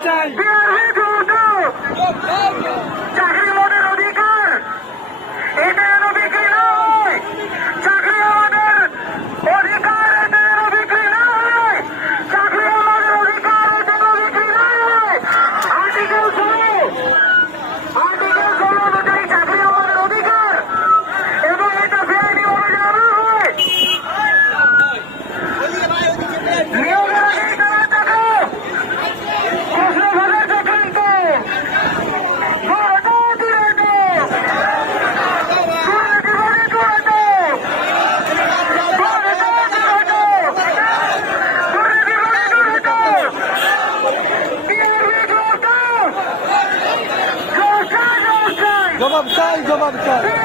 time. জবাব চাই জবাব চাই।